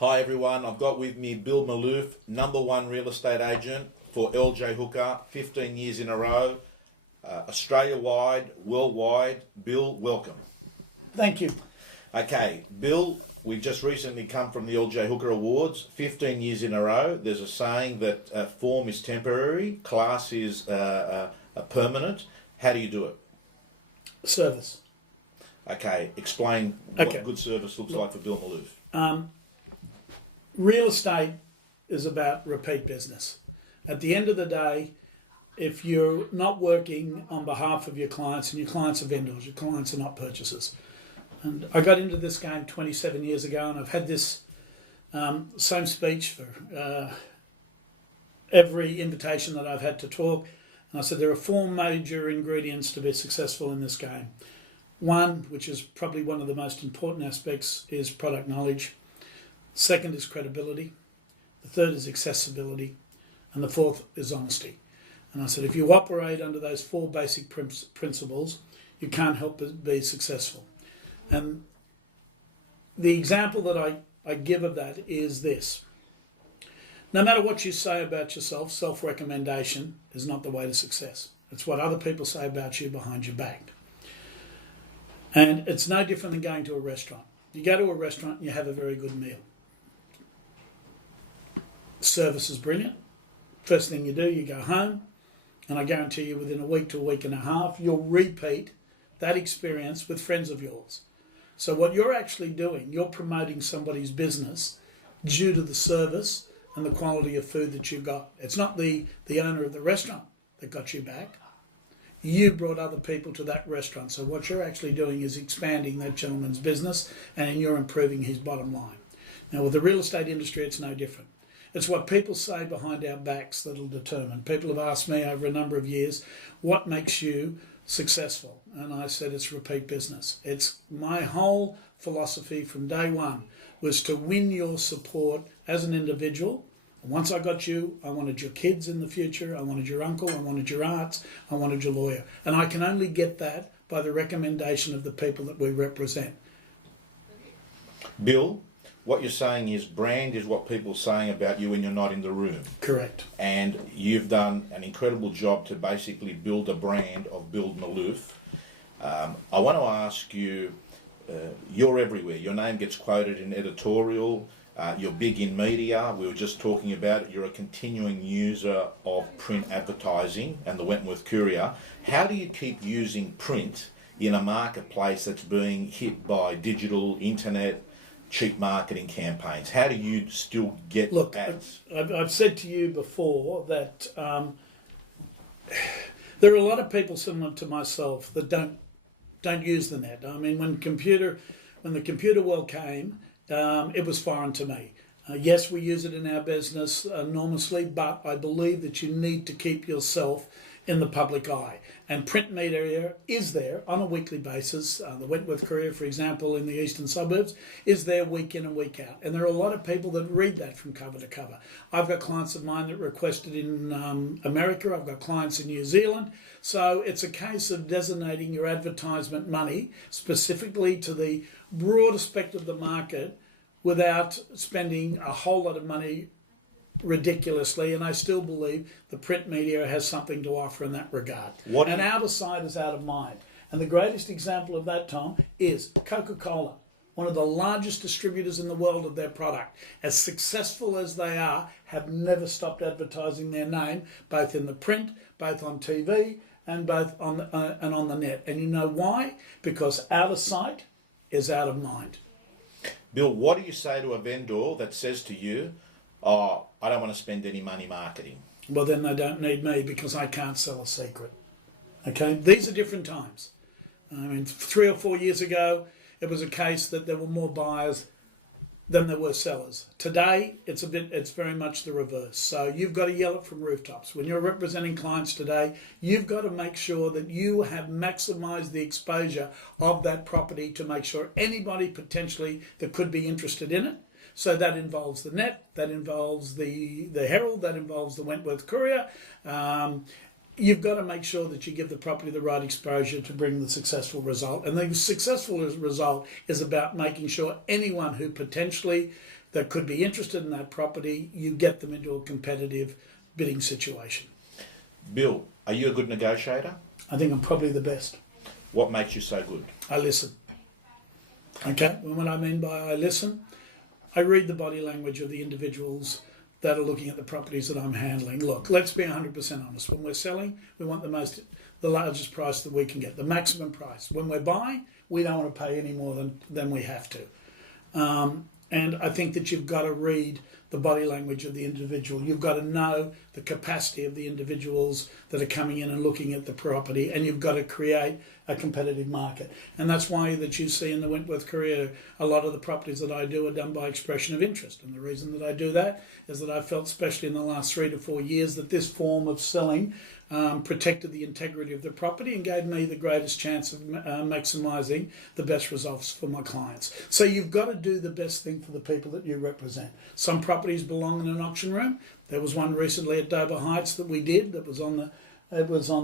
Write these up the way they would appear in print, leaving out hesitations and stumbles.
Hi everyone, I've got with me Bill Malouf, #1 real estate agent for LJ Hooker, 15 years in a row, Australia-wide, worldwide. Bill, welcome. Thank you. Okay, Bill, we've just recently come from the LJ Hooker Awards, 15 years in a row. There's a saying that form is temporary, class is permanent. How do you do it? Service. Okay, explain what good service looks like for Bill Malouf. Real estate is about repeat business. At the end of the day, if you're not working on behalf of your clients, and your clients are vendors, your clients are not purchasers. And I got into this game 27 years ago, and I've had this same speech for every invitation that I've had to talk. And I said there are 4 major ingredients to be successful in this game. One, which is probably one of the most important aspects, is product knowledge. Second is credibility. The third is accessibility. And the fourth is honesty. And I said, if you operate under those 4 basic principles, you can't help but be successful. And the example that I give of that is this. No matter what you say about yourself, self-recommendation is not the way to success. It's what other people say about you behind your back. And it's no different than going to a restaurant. You go to a restaurant and you have a very good meal. Service is brilliant. First thing you do, you go home, and I guarantee you within a week to a week and a half, you'll repeat that experience with friends of yours. So what you're actually doing, you're promoting somebody's business due to the service and the quality of food that you got. It's not the owner of the restaurant that got you back. You brought other people to that restaurant. So what you're actually doing is expanding that gentleman's business, and you're improving his bottom line. Now with the real estate industry, it's no different. It's what people say behind our backs that'll determine. People have asked me over a number of years, what makes you successful? And I said it's repeat business. It's my whole philosophy from day one was to win your support as an individual. And once I got you, I wanted your kids in the future, I wanted your uncle, I wanted your aunts, I wanted your lawyer. And I can only get that by the recommendation of the people that we represent. Bill, what you're saying is brand is what people are saying about you when you're not in the room. Correct. And you've done an incredible job to basically build a brand of Bill Malouf. I want to ask you, you're everywhere. Your name gets quoted in editorial. You're big in media. We were just talking about it. You're a continuing user of print advertising and the Wentworth Courier. How do you keep using print in a marketplace that's being hit by digital, internet, cheap marketing campaigns? How do you still get ads? I've said to you before that there are a lot of people similar to myself that don't use the net. I mean, when the computer world came, it was foreign to me. Yes, we use it in our business enormously, but I believe that you need to keep yourself in the public eye. And print media is there on a weekly basis. The Wentworth Courier, for example, in the eastern suburbs, is there week in and week out. And there are a lot of people that read that from cover to cover. I've got clients of mine that requested in America. I've got clients in New Zealand. So it's a case of designating your advertisement money specifically to the broad aspect of the market without spending a whole lot of money ridiculously, and I still believe the print media has something to offer in that regard. And out of sight is out of mind. And the greatest example of that, Tom, is Coca-Cola, one of the largest distributors in the world of their product. As successful as they are, have never stopped advertising their name, both in the print, both on TV, and both on the net. And you know why? Because out of sight is out of mind. Bill, what do you say to a vendor that says to you, oh, I don't want to spend any money marketing? Well, then they don't need me because I can't sell a secret. Okay? These are different times. I mean, 3 or 4 years ago, it was a case that there were more buyers than there were sellers. Today, it's very much the reverse. So you've got to yell it from rooftops. When you're representing clients today, you've got to make sure that you have maximised the exposure of that property to make sure anybody potentially that could be interested in it. So that involves the net, that involves the Herald, that involves the Wentworth Courier. You've got to make sure that you give the property the right exposure to bring the successful result. And the successful result is about making sure anyone who potentially that could be interested in that property, you get them into a competitive bidding situation. Bill, are you a good negotiator? I think I'm probably the best. What makes you so good? I listen. Okay, and what I mean by I listen, I read the body language of the individuals that are looking at the properties that I'm handling. Look, let's be 100% honest. When we're selling, we want the largest price that we can get, the maximum price. When we're buying, we don't want to pay any more than we have to. And I think that you've got to read the body language of the individual. You've got to know the capacity of the individuals that are coming in and looking at the property, and you've got to create a competitive market. And that's why that you see in the Wentworth Courier, a lot of the properties that I do are done by expression of interest. And the reason that I do that is that I felt, especially in the last 3 to 4 years, that this form of selling protected the integrity of the property and gave me the greatest chance of maximising the best results for my clients. So you've got to do the best thing for the people that you represent. Some properties belong in an auction room. There was one recently at Dover Heights that we did that was on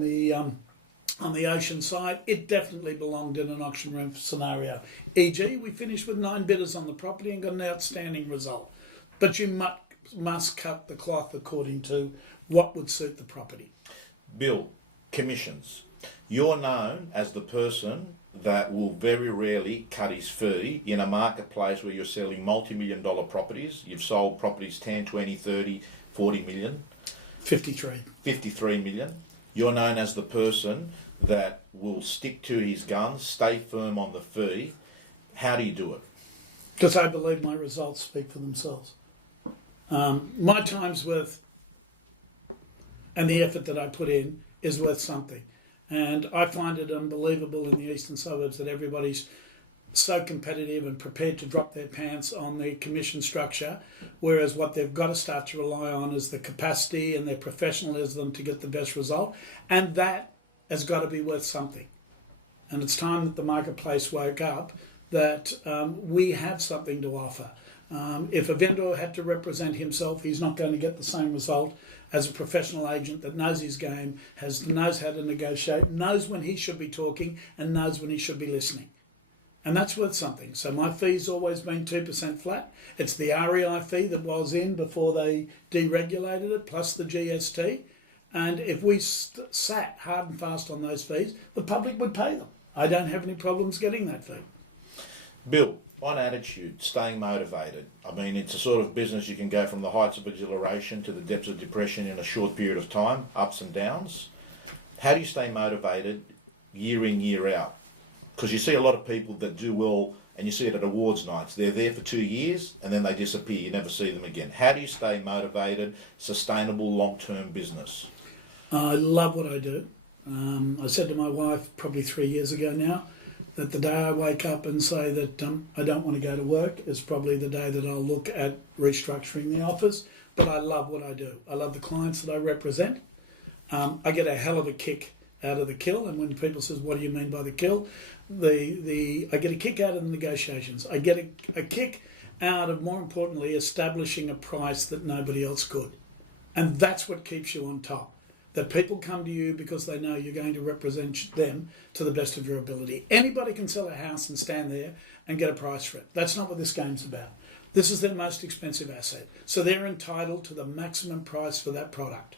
the ocean side. It definitely belonged in an auction room scenario. E.g., we finished with 9 bidders on the property and got an outstanding result. But you must cut the cloth according to what would suit the property. Bill, commissions. You're known as the person that will very rarely cut his fee in a marketplace where you're selling multi-million-dollar properties. You've sold properties 10, 20, 30, 40 million. 53 million. You're known as the person that will stick to his guns, stay firm on the fee. How do you do it? Because I believe my results speak for themselves. My time's worth, and the effort that I put in is worth something. And I find it unbelievable in the eastern suburbs that everybody's so competitive and prepared to drop their pants on the commission structure, whereas what they've got to start to rely on is the capacity and their professionalism to get the best result. And that has got to be worth something. And it's time that the marketplace woke up that we have something to offer. If a vendor had to represent himself, he's not going to get the same result as a professional agent that knows his game, knows how to negotiate, knows when he should be talking and knows when he should be listening. And that's worth something. So my fee's always been 2% flat. It's the REI fee that was in before they deregulated it, plus the GST. And if we sat hard and fast on those fees, the public would pay them. I don't have any problems getting that fee. Bill, on attitude, staying motivated. I mean, it's a sort of business you can go from the heights of exhilaration to the depths of depression in a short period of time, ups and downs. How do you stay motivated year in, year out? Because you see a lot of people that do well, and you see it at awards nights. They're there for 2 years and then they disappear. You never see them again. How do you stay motivated, sustainable, long-term business? I love what I do. I said to my wife probably 3 years ago now, that the day I wake up and say that I don't want to go to work is probably the day that I'll look at restructuring the office. But I love what I do. I love the clients that I represent. I get a hell of a kick out of the kill. And when people says, what do you mean by the kill? I get a kick out of the negotiations. I get a kick out of, more importantly, establishing a price that nobody else could. And that's what keeps you on top. That people come to you because they know you're going to represent them to the best of your ability. Anybody can sell a house and stand there and get a price for it. That's not what this game's about. This is their most expensive asset. So they're entitled to the maximum price for that product.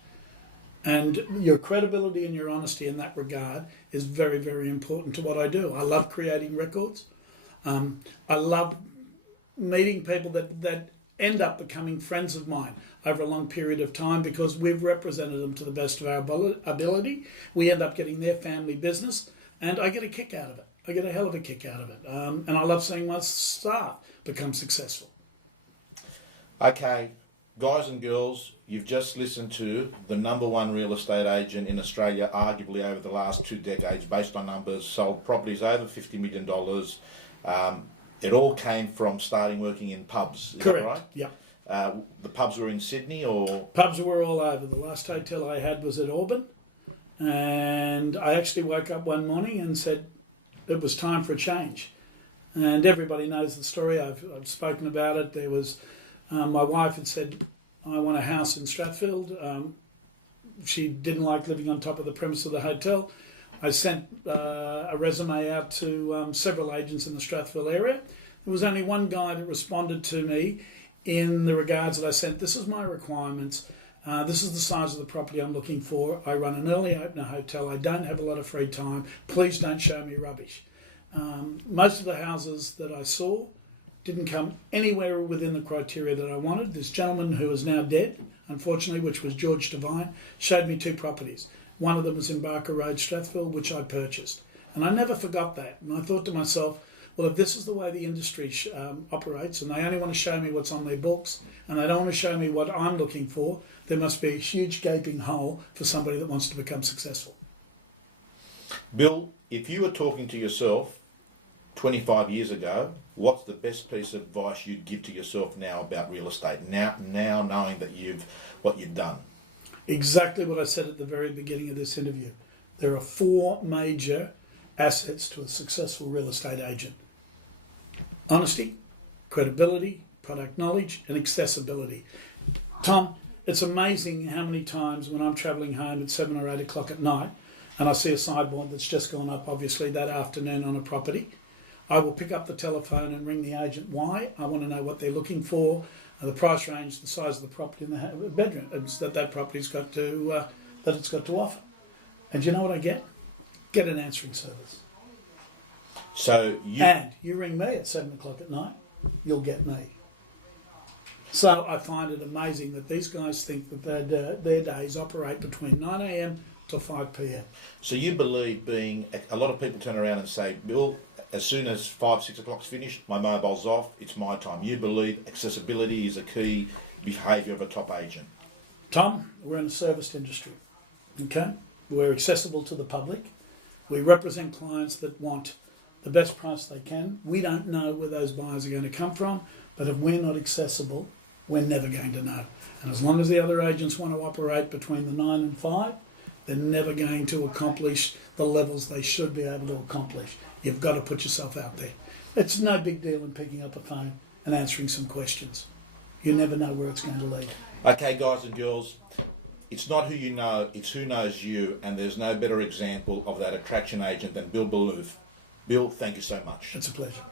And your credibility and your honesty in that regard is very, very important to what I do. I love creating records. I love meeting people that end up becoming friends of mine over a long period of time because we've represented them to the best of our ability. We end up getting their family business, and I get a kick out of it. I get a hell of a kick out of it. And I love seeing my staff become successful. Okay, guys and girls, you've just listened to the #1 real estate agent in Australia, arguably over the last 2 decades, based on numbers, sold properties over $50 million. It all came from starting working in pubs, is Correct. that right? Yeah. The pubs were in Sydney or? Pubs were all over. The last hotel I had was at Auburn. And I actually woke up one morning and said it was time for a change. And everybody knows the story. I've spoken about it. There was, my wife had said, I want a house in Strathfield. She didn't like living on top of the premise of the hotel. I sent a resume out to several agents in the Strathfield area. There was only one guy that responded to me in the regards that I said, this is my requirements, this is the size of the property I'm looking for, I run an early opener hotel, I don't have a lot of free time, please don't show me rubbish. Most of the houses that I saw didn't come anywhere within the criteria that I wanted. This gentleman who is now dead, unfortunately, which was George Devine, showed me 2 properties. One of them was in Barker Road, Strathfield, which I purchased. And I never forgot that. And I thought to myself, well, if this is the way the industry operates and they only want to show me what's on their books and they don't want to show me what I'm looking for, there must be a huge gaping hole for somebody that wants to become successful. Bill, if you were talking to yourself 25 years ago, what's the best piece of advice you'd give to yourself now about real estate, now knowing that what you've done? Exactly what I said at the very beginning of this interview. There are 4 major assets to a successful real estate agent: honesty, credibility, product knowledge, and accessibility. Tom, it's amazing how many times when I'm travelling home at 7 or 8 o'clock at night and I see a sideboard that's just gone up, obviously, that afternoon on a property, I will pick up the telephone and ring the agent. Why? I want to know what they're looking for, the price range, the size of the property in the bedroom that property's got to that it's got to offer. And you know what I get? Get an answering service. And you ring me at 7 o'clock at night, you'll get me. So I find it amazing that these guys think that their days operate between 9 a.m. to 5 p.m. So you believe a lot of people turn around and say, Bill, as soon as 5, 6 o'clock's finished, my mobile's off, it's my time. You believe accessibility is a key behaviour of a top agent. Tom, we're in a serviced industry, okay? We're accessible to the public. We represent clients that want the best price they can. We don't know where those buyers are going to come from, but if we're not accessible, we're never going to know. And as long as the other agents want to operate between the 9 and 5, they're never going to accomplish the levels they should be able to accomplish. You've got to put yourself out there. It's no big deal in picking up a phone and answering some questions. You never know where it's going to lead. Okay, guys and girls, it's not who you know, it's who knows you, and there's no better example of that attraction agent than Bill Malouf. Bill, thank you so much. It's a pleasure.